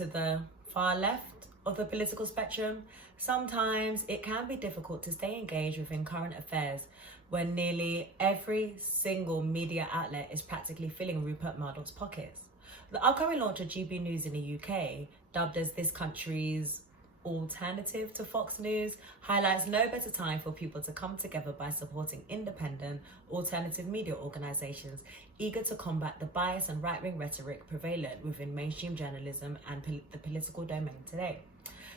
to the far left of the political spectrum, sometimes it can be difficult to stay engaged within current affairs when nearly every single media outlet is practically filling Rupert Murdoch's pockets. The upcoming launch of GB News in the UK, dubbed as this country's alternative to Fox News, highlights no better time for people to come together by supporting independent, alternative media organisations eager to combat the bias and right-wing rhetoric prevalent within mainstream journalism and the political domain today.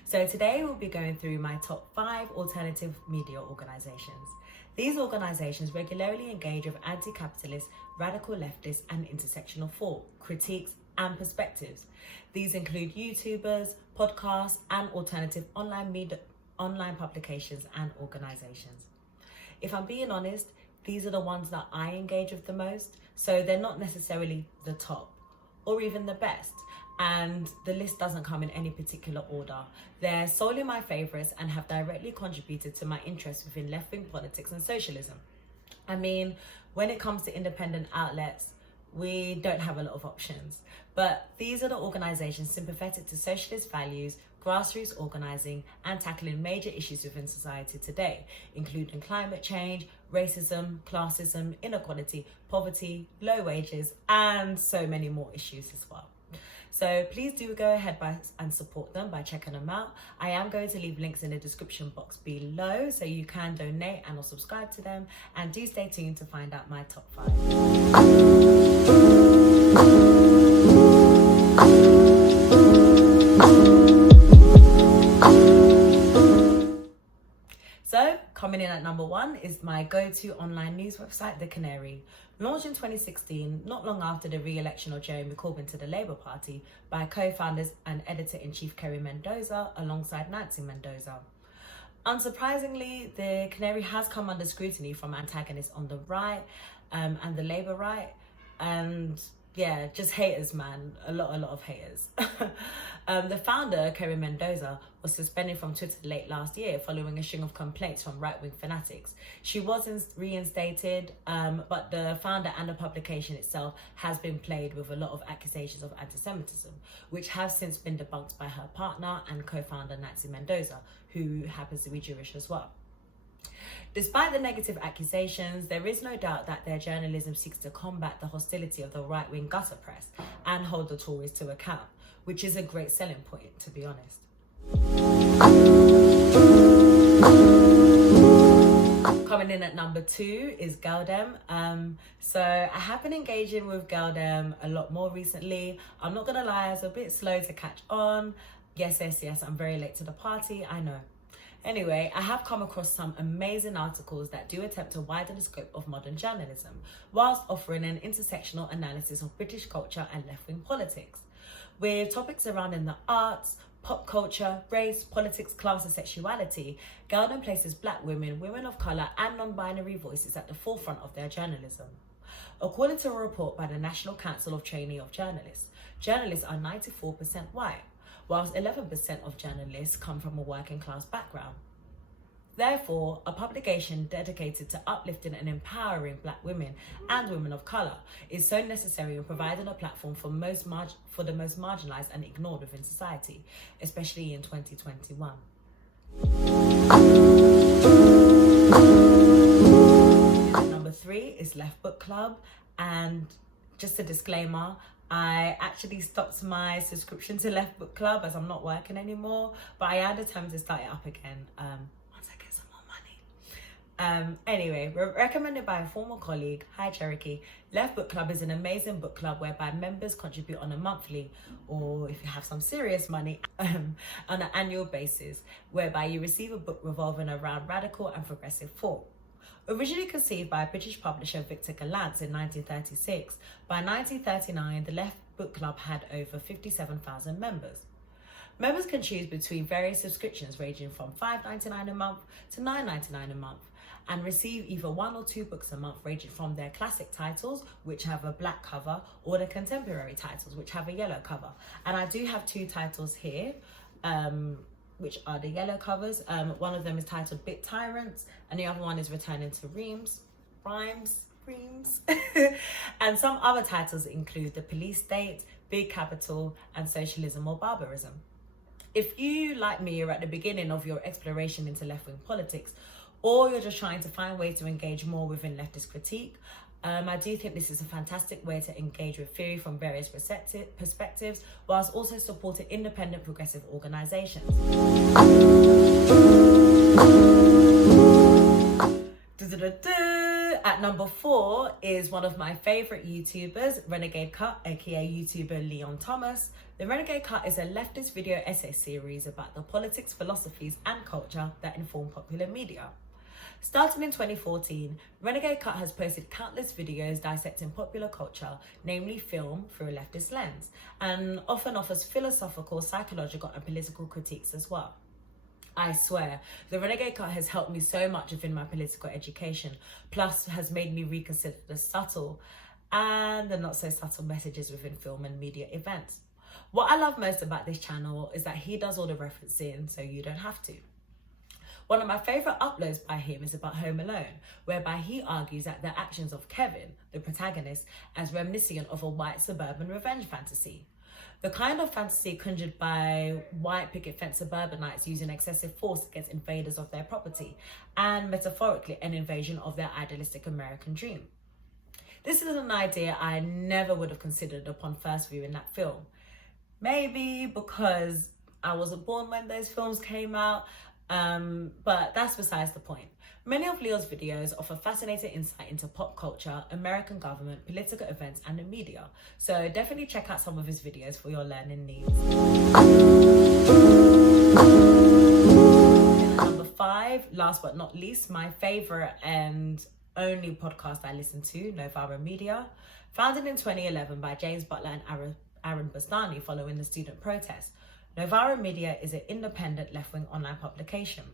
So today we'll be going through my top 5 alternative media organisations. These organisations regularly engage with anti-capitalist, radical leftist and intersectional thought, critiques and perspectives. These include YouTubers, podcasts and alternative online publications and organisations. If I'm being honest, these are the ones that I engage with the most, so they're not necessarily the top or even the best, and the list doesn't come in any particular order. They're solely my favourites and have directly contributed to my interest within left-wing politics and socialism. I mean, when it comes to independent outlets, we don't have a lot of options, but these are the organisations sympathetic to socialist values, grassroots organising and tackling major issues within society today, including climate change, racism, classism, inequality, poverty, low wages and so many more issues as well. So please do go ahead and support them by checking them out. I am going to leave links in the description box below so you can donate and or subscribe to them, and do stay tuned to find out my top 5. So coming in at number 1 is my go-to online news website, The Canary. Launched in 2016, not long after the re-election of Jeremy Corbyn to the Labour Party by co-founders and editor-in-chief Kerry Mendoza alongside Nancy Mendoza. Unsurprisingly, The Canary has come under scrutiny from antagonists on the right and the Labour right, and yeah, just haters, man. A lot of haters. The founder, Kerry Mendoza, was suspended from Twitter late last year following a string of complaints from right-wing fanatics. She was reinstated, but the founder and the publication itself has been plagued with a lot of accusations of anti-Semitism, which have since been debunked by her partner and co-founder Nancy Mendoza, who happens to be Jewish as well. Despite the negative accusations, there is no doubt that their journalism seeks to combat the hostility of the right-wing gutter press and hold the Tories to account, which is a great selling point, to be honest. Coming in at number 2 is Goldem. So I have been engaging with Goldem a lot more recently. I'm not gonna lie, I was a bit slow to catch on. Yes, I'm very late to the party, I know. Anyway, I have come across some amazing articles that do attempt to widen the scope of modern journalism, whilst offering an intersectional analysis of British culture and left-wing politics. With topics surrounding the arts, pop culture, race, politics, class and sexuality, Goldem places black women, women of colour and non-binary voices at the forefront of their journalism. According to a report by the National Council of Trainee of Journalists, journalists are 94% white, whilst 11% of journalists come from a working class background. Therefore, a publication dedicated to uplifting and empowering black women and women of colour is so necessary in providing a platform for the most marginalised and ignored within society, especially in 2021. Number 3 is Left Book Club, and just a disclaimer, I actually stopped my subscription to Left Book Club as I'm not working anymore, but I am determined to start it up again once I get some more money. Anyway, recommended by a former colleague, hi Cherokee, Left Book Club is an amazing book club whereby members contribute on a monthly, or if you have some serious money, on an annual basis, whereby you receive a book revolving around radical and progressive thought. Originally conceived by British publisher Victor Gallant in 1936, by 1939 the Left Book Club had over 57,000 members. Members can choose between various subscriptions ranging from $5.99 a month to $9.99 a month, and receive either 1 or 2 books a month ranging from their classic titles, which have a black cover, or the contemporary titles, which have a yellow cover. And I do have 2 titles here, which are the yellow covers. One of them is titled Bit Tyrants, and the other one is Returning to Rhymes. And some other titles include The Police State, big capital, and socialism or barbarism. If you, like me, are at the beginning of your exploration into left-wing politics, or you're just trying to find ways to engage more within leftist critique, I do think this is a fantastic way to engage with theory from various perspectives, whilst also supporting independent progressive organisations. At number 4 is one of my favourite YouTubers, Renegade Cut, aka YouTuber Leon Thomas. The Renegade Cut is a leftist video essay series about the politics, philosophies and culture that inform popular media. Starting in 2014, Renegade Cut has posted countless videos dissecting popular culture, namely film, through a leftist lens, and often offers philosophical, psychological and political critiques as well. I swear, the Renegade Cut has helped me so much within my political education, plus has made me reconsider the subtle and the not so subtle messages within film and media events. What I love most about this channel is that he does all the referencing, so you don't have to. One of my favourite uploads by him is about Home Alone, whereby he argues that the actions of Kevin, the protagonist, as reminiscent of a white suburban revenge fantasy. The kind of fantasy conjured by white picket fence suburbanites using excessive force against invaders of their property, and metaphorically an invasion of their idealistic American dream. This is an idea I never would have considered upon first viewing that film. Maybe because I wasn't born when those films came out, but that's besides the point. Many of Leo's videos offer fascinating insight into pop culture, American government, political events and the media. So definitely check out some of his videos for your learning needs. Number 5, last but not least, my favourite and only podcast I listen to, Novaro Media. Founded in 2011 by James Butler and Aaron Bastani following the student protest, Novaro Media is an independent left-wing online publication.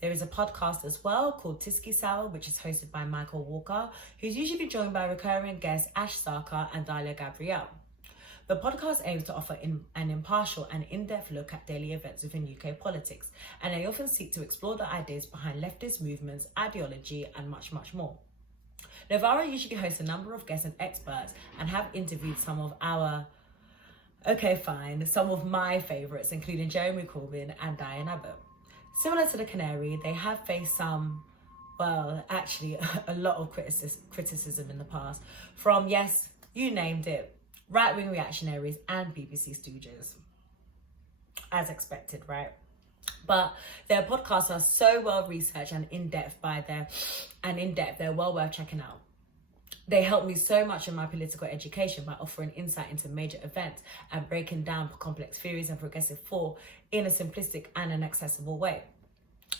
There is a podcast as well called Tisky Sour, which is hosted by Michael Walker, who's usually joined by recurring guests Ash Sarkar and Dalia Gabrielle. The podcast aims to offer an impartial and in-depth look at daily events within UK politics, and they often seek to explore the ideas behind leftist movements, ideology, and much, much more. Novaro usually hosts a number of guests and experts and have interviewed some of my favourites, including Jeremy Corbyn and Diane Abbott. Similar to the Canary, they have faced a lot of criticism in the past from, yes, you named it, right-wing reactionaries and BBC stooges. As expected, right? But their podcasts are so well researched and in-depth, they're well worth checking out. They help me so much in my political education by offering insight into major events and breaking down complex theories and progressive thought in a simplistic and an accessible way.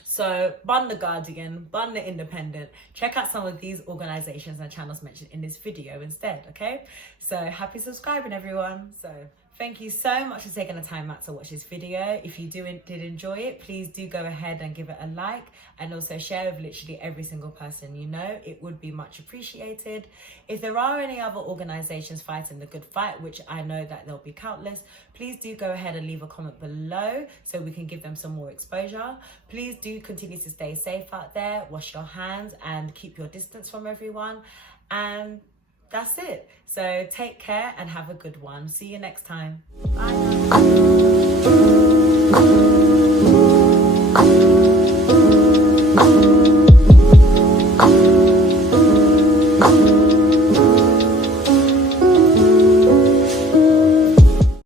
So, bun the Guardian, bun the Independent, check out some of these organisations and channels mentioned in this video instead, okay? So, happy subscribing everyone. So, thank you so much for taking the time out to watch this video. If you did enjoy it, please do go ahead and give it a like and also share with literally every single person you know. It would be much appreciated. If there are any other organisations fighting the good fight, which I know that there'll be countless, please do go ahead and leave a comment below so we can give them some more exposure. Please do continue to stay safe out there, wash your hands and keep your distance from everyone. And that's it. So take care and have a good one. See you next time. Bye.